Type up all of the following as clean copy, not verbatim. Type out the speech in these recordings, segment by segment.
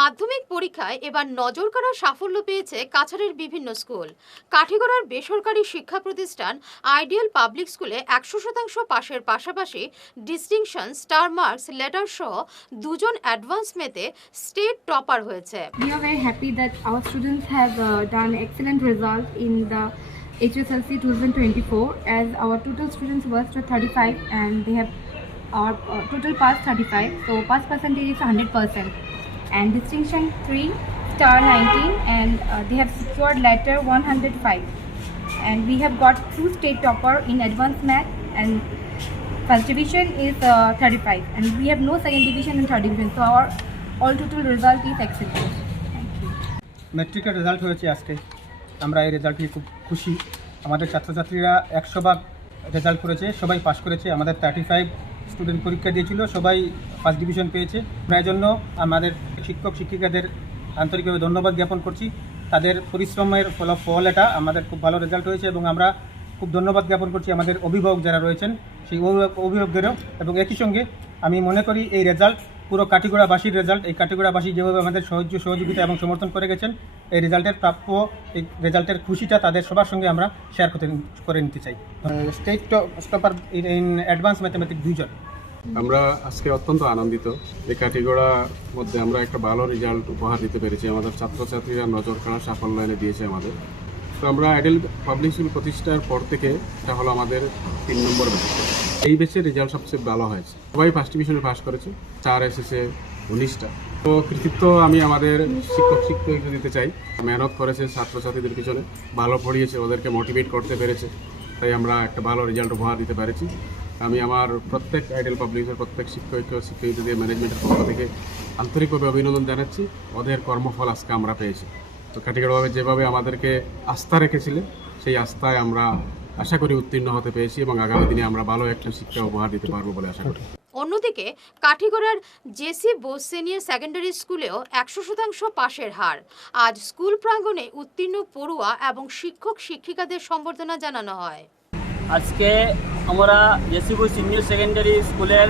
মাধ্যমিক পরীক্ষায় এবার নজরকাড়া সাফল্য পেয়েছে কাছাড়ের বিভিন্ন স্কুল। কাঠিগড়ার বেসরকারি শিক্ষা প্রতিষ্ঠান আইডিয়াল পাবলিক স্কুলে 100% পাশের পাশাপাশি ডিস্টিংশন, স্টার মার্কস, লেটার সহ দুজন অ্যাডভান্স মেতে স্টেট টপার হয়েছে। We are very happy that our students have done excellent result in the HSLC 2024 as our total students was 35 and they have our total pass 35, so pass percentage is 100%. And distinction 3, star 19, and they have secured letter 105, and we have got 2 state topper in advanced math, and first division is 35, and we have no second division and third division, so our all total result is excellent. Thank you. ম্যাট্রিকের result হয়েছে আজকে, আমরা এই রেজাল্টে খুব খুশি। আমাদের ছাত্রছাত্রীরা 100% রেজাল্ট করেছে, সবাই পাস করেছে। আমাদের 35 স্টুডেন্ট পরীক্ষা দিয়েছিল, সবাই ফার্স্ট ডিভিশন পেয়েছে। তার জন্য আমাদের শিক্ষক শিক্ষিকাদের আন্তরিকভাবে ধন্যবাদ জ্ঞাপন করছি। তাদের পরিশ্রমের ফল এটা আমাদের খুব ভালো রেজাল্ট হয়েছে এবং আমরা খুব ধন্যবাদ জ্ঞাপন করছি আমাদের অভিভাবক যারা রয়েছেন সেই অভিভাবকদেরও। এবং একই সঙ্গে আমি মনে করি এই রেজাল্ট পুরো কাঠিগড়াবাসীর রেজাল্ট। এই কাঠিগড়াবাসী যেভাবে আমাদের সহযোগিতা এবং সমর্থন করে গেছেন, এই রেজাল্টের প্রাপ্য, এই রেজাল্টের খুশিটা তাদের সবার সঙ্গে আমরা শেয়ার করে নিতে চাই। State topper in advance mathematics 2 জন। আমরা আজকে অত্যন্ত আনন্দিত। এই কাঠিগড়ার মধ্যে আমরা একটা ভালো রেজাল্ট উপহার দিতে পেরেছি। আমাদের ছাত্রছাত্রীরা নজরকাড়া সাফল্য এনে দিয়েছে আমাদের। তো আমরা আইডিয়াল পাবলিক স্কুল প্রতিষ্ঠার পর থেকে এটা হলো আমাদের 3 নম্বর ব্যাচ। এই ব্যাচের রেজাল্ট সবচেয়ে ভালো হয়েছে। সবাই ফার্স্ট ডিভিশনে পাস করেছে, 4 এসেছে 19টা। তো কৃতিত্ব আমি আমাদের শিক্ষককে দিতে চাই। মেহনত করেছে ছাত্রছাত্রীদের পিছনে, ভালো পড়িয়েছে, ওদেরকে মোটিভেট করতে পেরেছে, তাই আমরা একটা ভালো রেজাল্ট উপহার দিতে পেরেছি। আমি আমার প্রত্যেক আইডিয়াল পাবলিকের প্রত্যেক শিক্ষকদের ম্যানেজমেন্টের পক্ষ থেকে আন্তরিকভাবে অভিনন্দন জানাচ্ছি। ওদের কর্মফল আজকে আমরা পেয়েছি। তো কাঠিগড়াভাবে যেভাবে আমাদেরকে আস্থা রেখেছিলেন, সেই আস্থায় আমরা আশা করি উত্তীর্ণ হতে পেরেছি এবং আগামী দিনে আমরা ভালো একটা শিক্ষা উপহার দিতে পারবো বলে আশা করি। অন্যদিকে কাঠিগড়ার জেসি বোস সিনিয়র সেকেন্ডারি স্কুলেও 100% পাশের হার। আজ স্কুল প্রাঙ্গণে উত্তীর্ণ পড়ুয়া এবং শিক্ষক শিক্ষিকাদের সম্বর্ধনা জানানো হয়। আজকে আমরা জেসি বোস সিনিয়র সেকেন্ডারি স্কুলের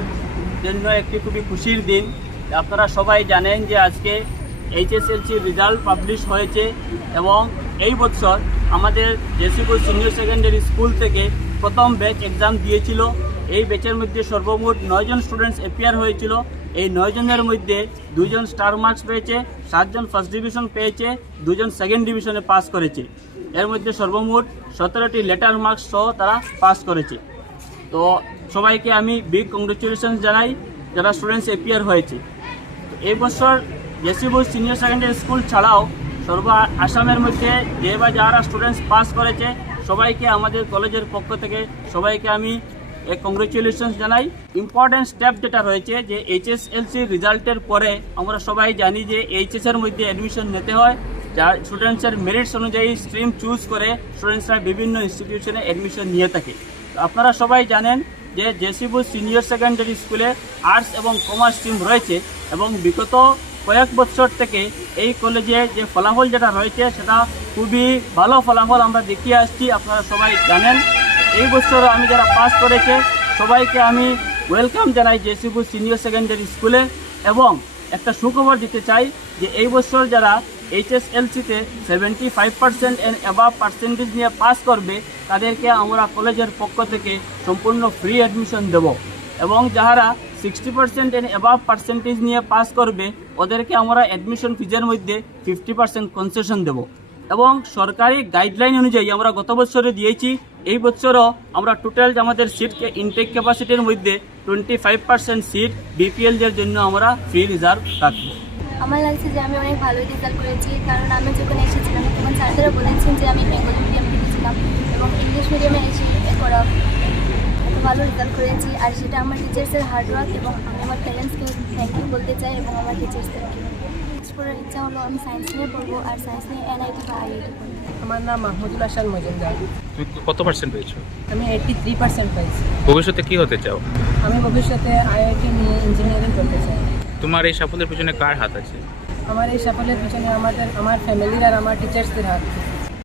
জন্য একটি খুবই খুশির দিন। আপনারা সবাই জানেন যে আজকে এইচএসএলসি রেজাল্ট পাবলিশ হয়েছে এবং এই বছর আমাদের JC Bose senior secondary school থেকে প্রথম ব্যাচ এক্সাম দিয়েছিল। এই ব্যাচের মধ্যে সর্বমোট 9 জন স্টুডেন্টস অ্যাপিয়ার হয়েছিল। এই 9 জনের মধ্যে 2 জন স্টার মার্কস পেয়েছে, 7 জন ফার্স্ট ডিভিশন পেয়েছে, 2 জন সেকেন্ড ডিভিশনে পাস করেছে। এর মধ্যে সর্বমোট 17টি লেটার মার্কস সহ তারা পাস করেছে। তো সবাইকে আমি বিগ কংগ্রেচুলেশনস জানাই যারা স্টুডেন্টস অ্যাপিয়ার হয়েছে। তো এই বছর JC Bose senior secondary school ছাড়াও আসামের মধ্যে যে বা যারা স্টুডেন্টস পাস করেছে সবাইকে আমাদের কলেজের পক্ষ থেকে সবাইকে আমি কংগ্রেচুলেশনস জানাই। ইম্পর্টেন্ট স্টেপ যেটা রয়েছে যে এইচএসএলসি রেজাল্টের পরে আমরা সবাই জানি যে এইচএসের মধ্যে অ্যাডমিশন নিতে হয়, যা স্টুডেন্টসের মেরিটস অনুযায়ী স্ট্রিম চুজ করে স্টুডেন্টসরা বিভিন্ন ইনস্টিটিউশনে অ্যাডমিশন নিয়ে থাকে। আপনারা সবাই জানেন যে জেসি বোস সিনিয়র সেকেন্ডারি স্কুলে আর্টস এবং কমার্স স্ট্রিম রয়েছে এবং বিগত কয়েক বছর থেকে এই কলেজে যে ফলাফল যেটা রয়েছে সেটা খুবই ভালো ফলাফল আমরা দেখিয়ে আসছি। আপনারা সবাই জানেন এই বছর আমি যারা পাস করেছে সবাইকে আমি ওয়েলকাম জানাই জেসি বোস সিনিয়র সেকেন্ডারি স্কুলে। এবং একটা সুখবর দিতে চাই যে এই বছর যারা এইচএসএলসিতে 75% এন্ড অ্যাবাভ পার্সেন্টেজ নিয়ে পাস করবে তাদেরকে আমরা কলেজের পক্ষ থেকে সম্পূর্ণ ফ্রি অ্যাডমিশন দেব এবং যারা 60% এন্ড অ্যাবাভ পার্সেন্টেজ নিয়ে পাস করবে ওদেরকে আমরা অ্যাডমিশন ফিজের মধ্যে 50% কনসেশন দেব। এবং সরকারি গাইডলাইন অনুযায়ী আমরা গত বছরে দিয়েছি, এই বছরও আমরা টোটাল আমাদের সিটকে ইনটেক ক্যাপাসিটির মধ্যে 25% সিট বিপিএলদের জন্য আমরা ফ্রি রিজার্ভ রাখবো। আমার লাগছে যে আমি অনেক ভালো রেজাল্ট করেছি, কারণ আমি যখন এসেছিলাম তখন স্যাররা বলেছেন যে আমি বেঙ্গলি মিডিয়াম পড়েছিলাম এবং ইংলিশ মিডিয়ামে এসে এত ভালো রেজাল্ট করেছি। আর সেটা আমার টিচার্সের হার্ডওয়ার্ক এবং আমি আমার প্যারেন্টসকে থ্যাংক ইউ বলতে চাই এবং আমার টিচার্সদেরকে। নেক্সট পড়ার ইচ্ছা হলো আমি সায়েন্স নিয়ে পড়বো, আর সায়েন্স নিয়ে এনআইটি বা আইআইটি পড়বো। আমার নাম মাহমুদুল হাসান মজুমদার। তুমি কত পার্সেন্ট পেয়েছো? আমি 83% পেয়েছি। ভবিষ্যতে কি হতে চাও? আমি ভবিষ্যতে আইআইটি নিয়ে ইঞ্জিনিয়ারিং করতে চাই। তোমার এই সাফল্যের পিছনে কার হাত আছে? আমার এই সাফল্যের পিছনে আমার ফ্যামিলির আর আমার টিচার্সদের হাত।